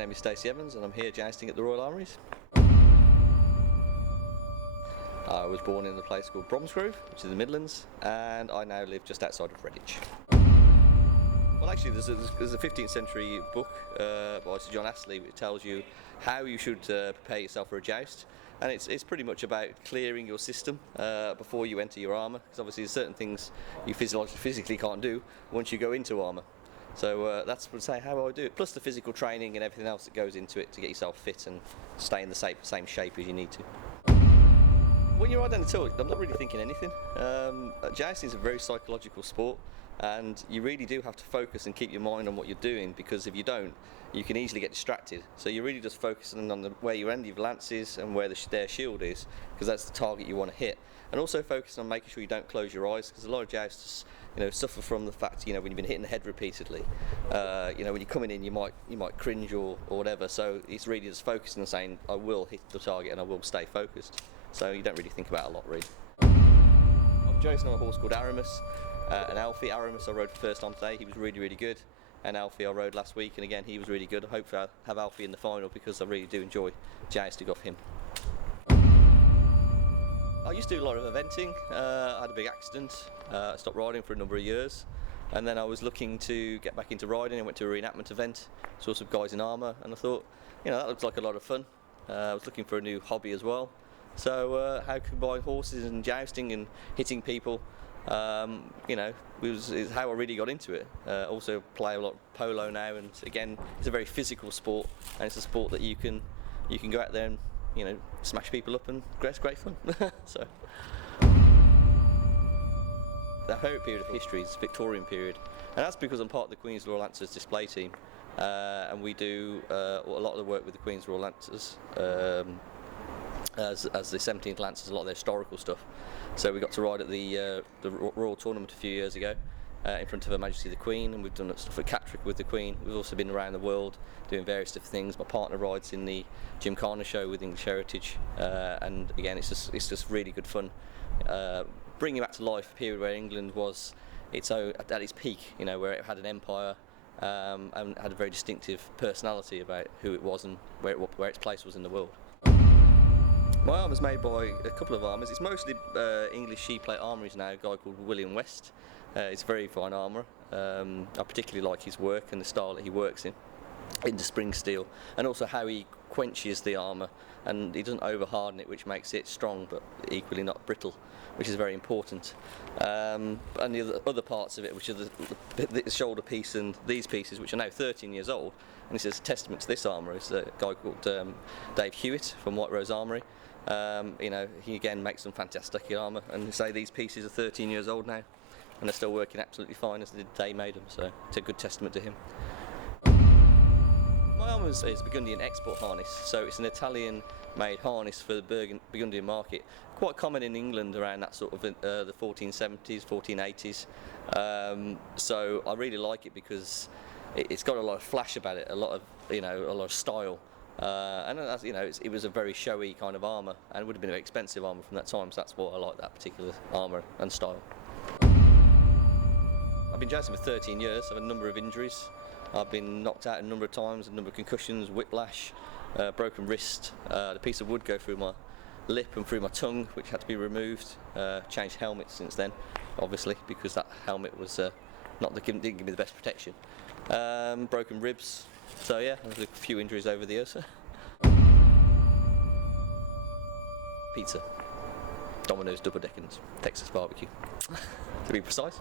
name is Stacey Evans and I'm here jousting at the Royal Armouries. I was born in a place called Bromsgrove, which is in the Midlands, and I now live just outside of Redditch. Well, actually, there's a 15th century book by Sir John Astley which tells you how you should prepare yourself for a joust, and it's pretty much about clearing your system before you enter your armour, because obviously there's certain things you physically can't do once you go into armour. So that's how I do it, plus the physical training and everything else that goes into it to get yourself fit and stay in the same shape as you need to. When you're riding the tilt, I'm not really thinking anything. Jousting is a very psychological sport, and you really do have to focus and keep your mind on what you're doing, because if you don't, you can easily get distracted. So you're really just focusing on where your end of your lance is and where their shield is, because that's the target you want to hit. And also focusing on making sure you don't close your eyes, because a lot of jousters, suffer from the fact, when you've been hitting the head repeatedly, when you're coming in, you might cringe or whatever. So it's really just focusing and saying, I will hit the target and I will stay focused. So you don't really think about it a lot, really. I'm jousting on a horse called Aramis, and Alfie. Aramis I rode for the first time today. He was really, really good. And Alfie I rode last week, and again he was really good. Hopefully I'll have Alfie in the final, because I really do enjoy jousting off him. I used to do a lot of eventing. I had a big accident. I stopped riding for a number of years, and then I was looking to get back into riding. I went to a reenactment event, saw some guys in armour, and I thought, that looks like a lot of fun. I was looking for a new hobby as well. So how to combine horses and jousting and hitting people, is how I really got into it. Also play a lot of polo now, and again it's a very physical sport, and it's a sport that you can go out there and smash people up, and it's great fun. So the favourite period of history is the Victorian period, and that's because I'm part of the Queen's Royal Lancers display team, and we do a lot of the work with the Queen's Royal Lancers. As the 17th Lancers, a lot of their historical stuff. So we got to ride at the Royal Tournament a few years ago in front of Her Majesty the Queen, and we've done stuff at Catterick with the Queen. We've also been around the world doing various different things. My partner rides in the Gymkhana show with English Heritage, and again it's just really good fun. Bringing back to life a period where England was at its peak, where it had an empire and had a very distinctive personality about who it was and where its place was in the world. My armour is made by a couple of armours. It's mostly English sheet plate armouries now, a guy called William West. It's very fine armour. I particularly like his work and the style that he works in the spring steel, and also how he quenches the armour, and he doesn't over harden it, which makes it strong but equally not brittle, which is very important. And the other parts of it, which are the shoulder piece and these pieces, which are now 13 years old, and this is a testament to this armour, is a guy called Dave Hewitt from White Rose Armoury. He again makes some fantastic armour, and say these pieces are 13 years old now, and they're still working absolutely fine as the day he made them, so it's a good testament to him. My armour is a Burgundian export harness, so it's an Italian-made harness for the Burgundian market. Quite common in England around that sort of the 1470s, 1480s. So I really like it because it's got a lot of flash about it, a lot of style. And it was a very showy kind of armour, and it would have been a very expensive armour from that time, so that's why I like that particular armour and style. I've been jousting for 13 years. I've had a number of injuries. I've been knocked out a number of times, a number of concussions, whiplash, broken wrist, a piece of wood go through my lip and through my tongue, which had to be removed. Changed helmet since then, obviously, because that helmet was didn't give me the best protection. Broken ribs. So yeah, there's a few injuries over the years. Pizza. Domino's double deckers, Texas barbecue, to be precise.